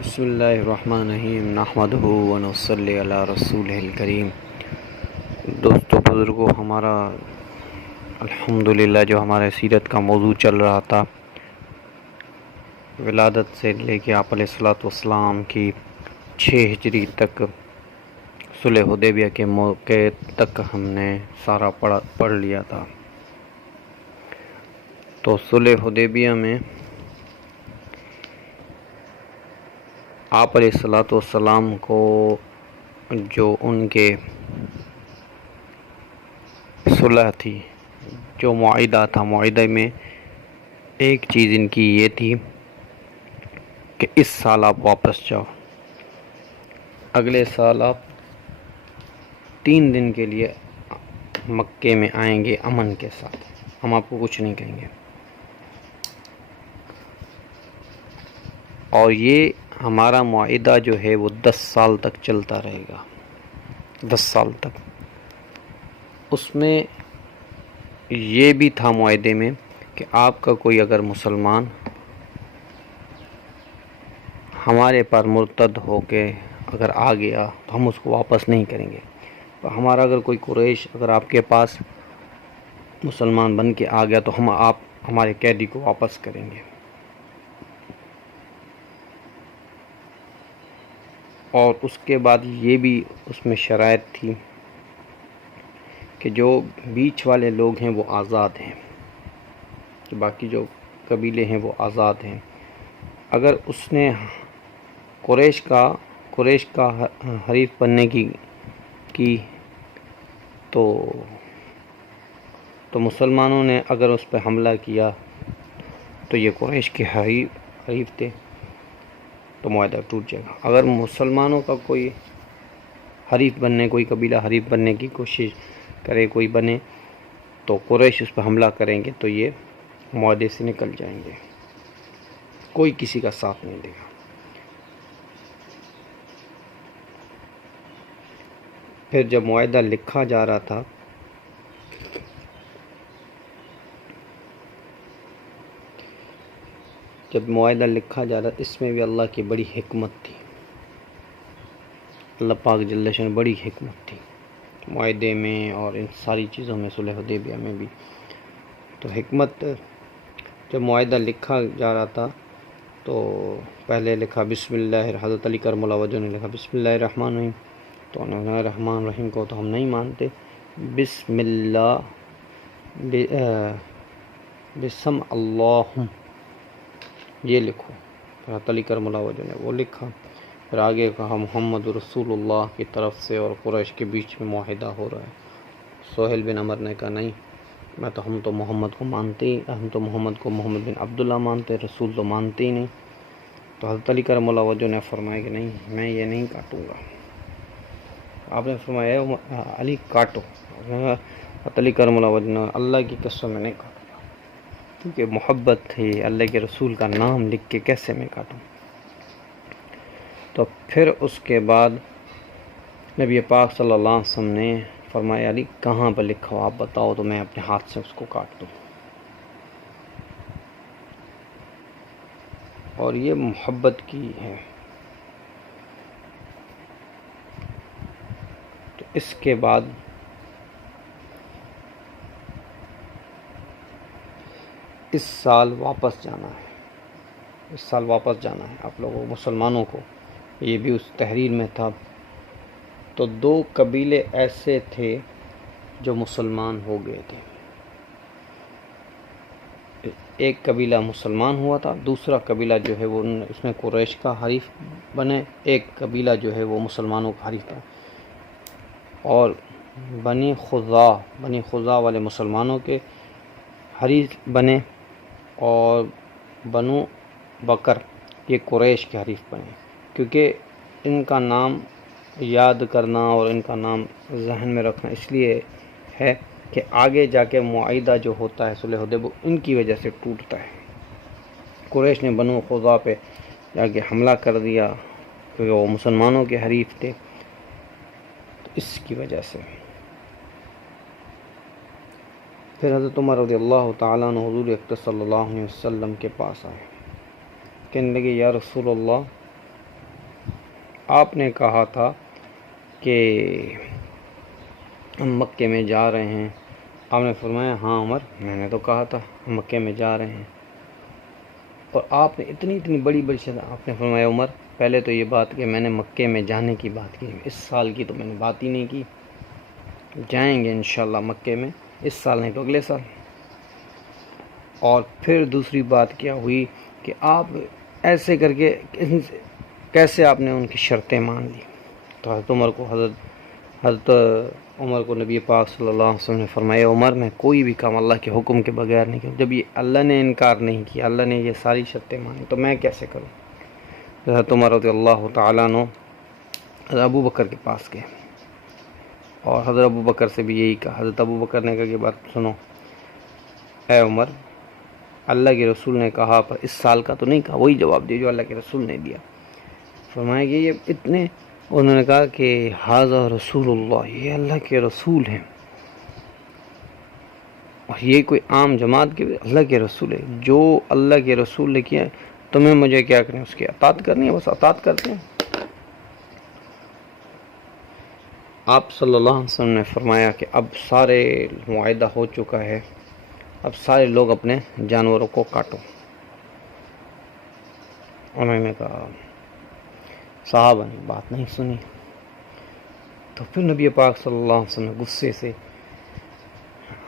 بسم اللہ الرحمن الرحیم نحمدہ ونصلی علی رسولہ الکریم۔ دوستو بزرگوں، ہمارا الحمدللہ جو ہمارے سیرت کا موضوع چل رہا تھا، ولادت سے لے کے آپ علیہ الصلوۃ والسلام کی 6 ہجری تک صلح حدیبیہ کے موقع تک ہم نے سارا پڑھ لیا تھا۔ تو صلح حدیبیہ میں آپ علیہ الصلوۃ والسلام کو جو ان کے صلح تھی، جو معاہدہ تھا، معاہدے میں ایک چیز ان کی یہ تھی کہ اس سال آپ واپس جاؤ، اگلے سال آپ 3 دن کے لیے مکے میں آئیں گے امن کے ساتھ، ہم آپ کو کچھ نہیں کہیں گے۔ اور یہ ہمارا معاہدہ جو ہے وہ 10 سال تک چلتا رہے گا، 10 سال تک۔ اس میں یہ بھی تھا معاہدے میں کہ آپ کا کوئی اگر مسلمان ہمارے پر مرتد ہو کے اگر آ گیا تو ہم اس کو واپس نہیں کریں گے۔ ہمارا اگر کوئی قریش اگر آپ کے پاس مسلمان بن کے آ گیا تو آپ ہمارے قیدی کو واپس کریں گے۔ اور اس کے بعد یہ بھی اس میں شرائط تھی کہ جو بیچ والے لوگ ہیں وہ آزاد ہیں، کہ باقی جو قبیلے ہیں وہ آزاد ہیں۔ اگر اس نے قریش کا حریف بننے کی تو مسلمانوں نے اگر اس پہ حملہ کیا تو یہ قریش کے حریف تھے تو معاہدہ ٹوٹ جائے گا۔ اگر مسلمانوں کا کوئی حریف بننے، کوئی قبیلہ حریف بننے کی کوشش کرے، کوئی بنے، تو قریش اس پہ حملہ کریں گے تو یہ معاہدے سے نکل جائیں گے، کوئی کسی کا ساتھ نہیں دے گا۔ پھر جب معاہدہ لکھا جا رہا تھا اس میں بھی اللہ کی بڑی حکمت تھی، اللہ پاک جل شانہ بڑی حکمت تھی معاہدے میں اور ان ساری چیزوں میں، صلح حدیبیہ میں بھی۔ تو حکمت، جب معاہدہ لکھا جا رہا تھا تو پہلے لکھا بسم اللہ، حضرت علی کرم اللہ وجہ نے لکھا بسم اللہ الرحمن الرحیم، تو انہوں نے رحمان الرحیم کو تو ہم نہیں مانتے، بسم اللہ بسم اللہ یہ لکھو۔ حضرت علی کرم اللہ وجہ نے وہ لکھا، پھر آگے کہا محمد رسول اللہ کی طرف سے اور قریش کے بیچ میں معاہدہ ہو رہا ہے۔ سہیل بن عمر نے کہا نہیں، ہم تو محمد کو مانتے ہی، ہم تو محمد کو محمد بن عبداللہ مانتے، رسول تو مانتے ہی نہیں۔ تو حضرت علی کرم اللہ وجہ نے فرمایا کہ نہیں، میں یہ نہیں کاٹوں گا۔ آپ نے فرمایا علی کاٹو، حضرت علی کرم اللہ وجہ نے اللہ کی قسم میں نہیں کاٹوں گا، کیونکہ محبت تھی، اللہ کے رسول کا نام لکھ کے کیسے میں کاٹوں۔ تو پھر اس کے بعد نبی پاک صلی اللہ علیہ وسلم نے فرمایا علی کہاں پر لکھا ہو آپ بتاؤ تو میں اپنے ہاتھ سے اس کو کاٹ دوں۔ اور یہ محبت کی ہے۔ تو اس کے بعد اس سال واپس جانا ہے آپ لوگوں مسلمانوں کو، یہ بھی اس تحریر میں تھا۔ تو 2 قبیلے ایسے تھے جو مسلمان ہو گئے تھے، ایک قبیلہ مسلمان ہوا تھا، دوسرا قبیلہ جو ہے وہ اس میں قریش کا حریف بنے، ایک قبیلہ جو ہے وہ مسلمانوں کا حریف بنے، اور بنی خزاع والے مسلمانوں کے حریف بنے، اور بنو بکر یہ قریش کے حریف بنے۔ کیونکہ ان کا نام یاد کرنا اور ان کا نام ذہن میں رکھنا اس لیے ہے کہ آگے جا کے معاہدہ جو ہوتا ہے صلح حدیبیہ ان کی وجہ سے ٹوٹتا ہے۔ قریش نے بنو خزاع پہ جا کے حملہ کر دیا کیونکہ وہ مسلمانوں کے حریف تھے، تو اس کی وجہ سے۔ پھر حضرت عمر رضی اللہ تعالیٰ عنہ حضور اکرم صلی اللہ علیہ وسلم کے پاس آئے، کہنے لگے یا رسول اللہ آپ نے کہا تھا کہ ہم مکے میں جا رہے ہیں. آپ نے فرمایا ہاں عمر، میں نے تو کہا تھا ہم مکے میں جا رہے ہیں. اور آپ نے اتنی بڑی آپ نے فرمایا عمر پہلے تو یہ بات کہ میں نے مکے میں جانے کی بات کی، اس سال کی تو میں نے بات ہی نہیں کی. جائیں گے انشاءاللہ مکے میں، اس سال نہیں تو اگلے سال. اور پھر دوسری بات کیا ہوئی کہ آپ ایسے کر کے کیسے آپ نے ان کی شرطیں مان لی. تو حضرت عمر کو نبی پاک صلی اللہ علیہ وسلم نے فرمایا عمر میں کوئی بھی کام اللہ کے حکم کے بغیر نہیں کروں. جب یہ اللہ نے انکار نہیں کیا، اللہ نے یہ ساری شرطیں مانی، تو میں کیسے کروں. حضرت عمر رضی اللہ تعالیٰ عنہ حضرت ابو بکر کے پاس گئے اور حضرت ابو بکر سے بھی یہی کہا. حضرت ابو بکر نے کہا کہ بات سنو اے عمر، اللہ کے رسول نے کہا پر اس سال کا تو نہیں کہا. وہی جواب دیا جو اللہ کے رسول نے دیا. فرمایا کہ یہ اتنے، انہوں نے کہا کہ ھذا رسول اللہ، یہ اللہ کے رسول ہیں، اور یہ کوئی عام جماعت کے اللہ کے رسول ہے. جو اللہ کے رسول نے کیا تمہیں مجھے کیا کریں، اس کی اطاعت کرنی ہے، بس اطاعت کرتے ہیں. آپ صلی اللہ علیہ وسلم نے فرمایا کہ اب سارے معاہدہ ہو چکا ہے، اب سارے لوگ اپنے جانوروں کو کاٹو. انہوں نے کہا صحابہ نے بات نہیں سنی. تو پھر نبی پاک صلی اللہ علیہ وسلم غصے سے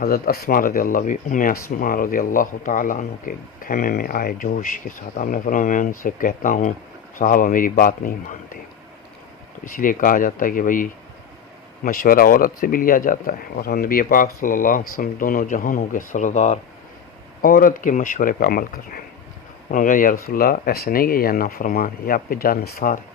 حضرت اسماء رضی اللہ تعالیٰ عنہ کے خیمے میں آئے جوش کے ساتھ. آپ نے فرمایا میں ان سے کہتا ہوں صحابہ میری بات نہیں مانتے. تو اس لیے کہا جاتا ہے کہ بھئی مشورہ عورت سے بھی لیا جاتا ہے، اور نبی پاک صلی اللہ علیہ وسلم دونوں جہانوں کے سردار عورت کے مشورے پہ عمل کر رہے ہیں. انہوں نے کہا یا رسول اللہ ایسے نہیں کہ یا نافرمان ہے، یا آپ پہ جانثار ہے،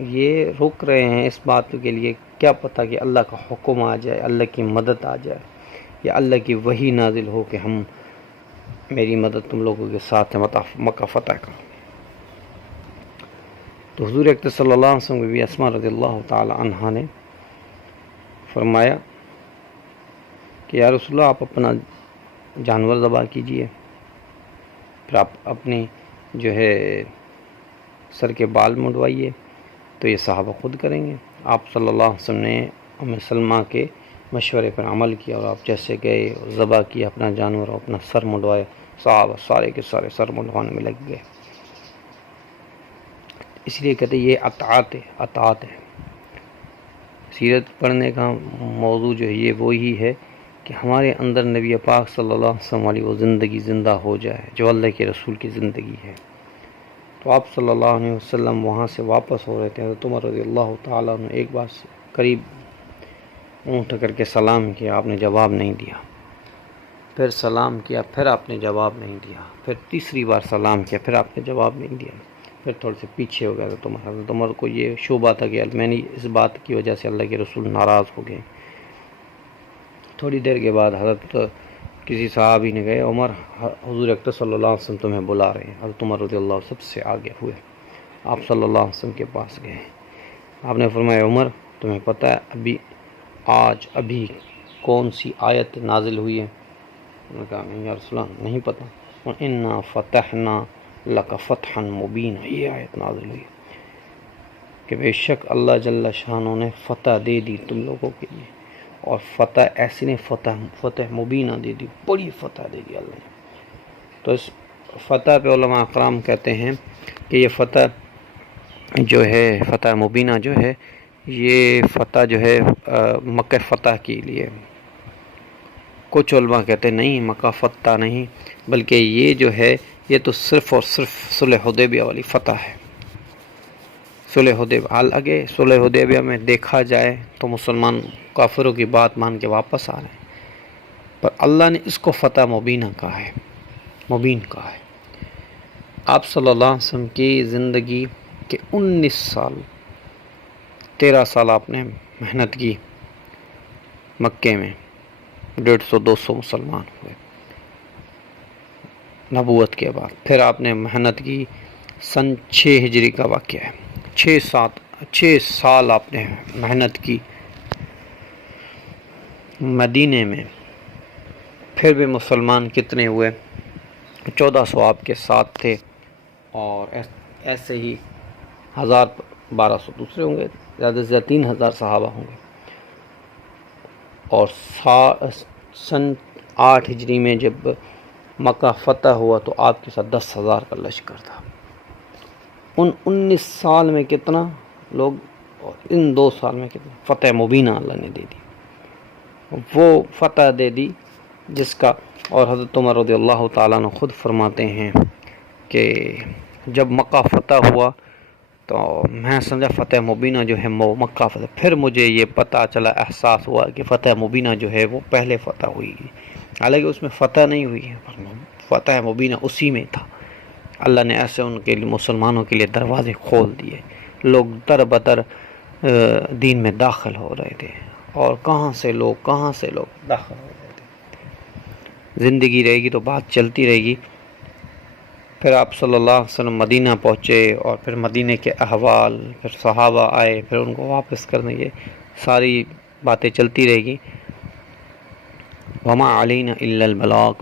یہ رک رہے ہیں اس بات کے لیے کیا پتہ کہ اللہ کا حکم آ جائے، اللہ کی مدد آ جائے، یا اللہ کی وحی نازل ہو کہ ہم میری مدد تم لوگوں کے ساتھ ہے، مکہ فتح کا. تو حضور اکرم صلی اللہ علیہ وسلم کی اسماء رضی اللہ تعالی عنہا نے فرمایا کہ یا رسول اللہ آپ اپنا جانور ذبح کیجئے، پھر آپ اپنی جو ہے سر کے بال منڈوائیے. تو یہ صحابہ خود کریں گے. آپ صلی اللہ علیہ وسلم نے ام سلمہ کے مشورے پر عمل کیا، اور آپ جیسے گئے ذبح کیا اپنا جانور اور اپنا سر منڈوائے. صحابہ سارے کے سارے سر منڈوانے میں لگ گئے. اس لیے کہتے ہیں یہ اطاعت ہے. سیرت پڑھنے کا موضوع جو ہے یہ وہی ہے کہ ہمارے اندر نبی پاک صلی اللہ علیہ وسلم والی وہ زندگی زندہ ہو جائے جو اللہ کے رسول کی زندگی ہے. تو آپ صلی اللہ علیہ وسلم وہاں سے واپس ہو رہے تھے. حضرت عمر رضی اللہ تعالیٰ نے ایک بار قریب اونٹ کر کے سلام کیا، آپ نے جواب نہیں دیا. پھر سلام کیا، پھر آپ نے جواب نہیں دیا. پھر تیسری بار سلام کیا، پھر آپ نے جواب نہیں دیا. پھر تھوڑے سے پیچھے ہو گیا. حضرت عمر کو یہ شبہ تھا کہ میں نے اس بات کی وجہ سے اللہ کے رسول ناراض ہو گئے. تھوڑی دیر کے بعد حضرت کسی صحابی نے کہا عمر حضور اکرم صلی اللہ علیہ وسلم تمہیں بلا رہے ہیں. حضرت عمر رضی اللہ سب سے آگے ہوئے، آپ صلی اللہ علیہ وسلم کے پاس گئے. آپ نے فرمایا عمر تمہیں پتہ ہے ابھی کون سی آیت نازل ہوئی ہے؟ انہوں نے کہا نہیں یا رسول اللہ نہیں پتہ. اِنَّا فَتَحْنَا لَكَ فَتْحًا مُبِينًا، یہ آیت نازل ہوئی کہ بے شک اللہ جل شانہ نے فتح دے دی تم لوگوں کے لیے. اور فتح ایسی نہیں، فتح مبینہ دے دی، بڑی فتح دے دی اللہ نے. تو اس فتح پہ علماء اکرام کہتے ہیں کہ یہ فتح جو ہے، فتح مبینہ جو ہے، یہ فتح جو ہے مکہ فتح کے لیے. کچھ علماء کہتے ہیں نہیں مکہ فتح نہیں، بلکہ یہ جو ہے یہ تو صرف اور صرف صلح حدیبیہ والی فتح ہے. صلح حدیبیہ، حالانکہ صلح حدیبیہ میں دیکھا جائے تو مسلمان کافروں کی بات مان کے واپس آ رہے ہیں، پر اللہ نے اس کو فتح مبینہ کہا ہے، مبین کہا ہے. آپ صلی اللہ علیہ وسلم کی زندگی کے 19 سال 13 سال آپ نے محنت کی مکے میں، 150-200 مسلمان ہوئے نبوت کے بعد. پھر آپ نے محنت کی، سن 6 ہجری کا واقعہ ہے، 6 سال آپ نے محنت کی مدینے میں. پھر بھی مسلمان کتنے ہوئے؟ 1400 آپ کے ساتھ تھے. اور ایسے ہی 1200 دوسرے ہوں گے، زیادہ سے زیادہ 3000 صحابہ ہوں گے۔ اور سن 8 ہجری میں جب مکہ فتح ہوا تو آپ کے ساتھ 10,000 کا لشکر تھا۔ ان 19 سال میں کتنا لوگ، اور ان 2 سال میں کتنا فتح مبینہ اللہ نے دے دی، وہ فتح دے دی جس کا، اور حضرت عمر رضی اللہ تعالیٰ عنہ خود فرماتے ہیں کہ جب مکہ فتح ہوا تو میں سمجھا فتح مبینہ جو ہے مکہ فتح، پھر مجھے یہ پتہ چلا، احساس ہوا کہ فتح مبینہ جو ہے وہ پہلے فتح ہوئی، حالانکہ اس میں فتح نہیں ہوئی ہے، فتح مبینہ اسی میں تھا۔ اللہ نے ایسے ان کے لیے، مسلمانوں کے لیے دروازے کھول دیے، لوگ در بدر دین میں داخل ہو رہے تھے، اور کہاں سے لوگ داخل ہو رہے تھے۔ زندگی رہے گی تو بات چلتی رہے گی۔ پھر آپ صلی اللہ علیہ وسلم مدینہ پہنچے، اور پھر مدینہ کے احوال، پھر صحابہ آئے، پھر ان کو واپس کرنے کی ساری باتیں چلتی رہے گی۔ وما علینا الا البلاغ،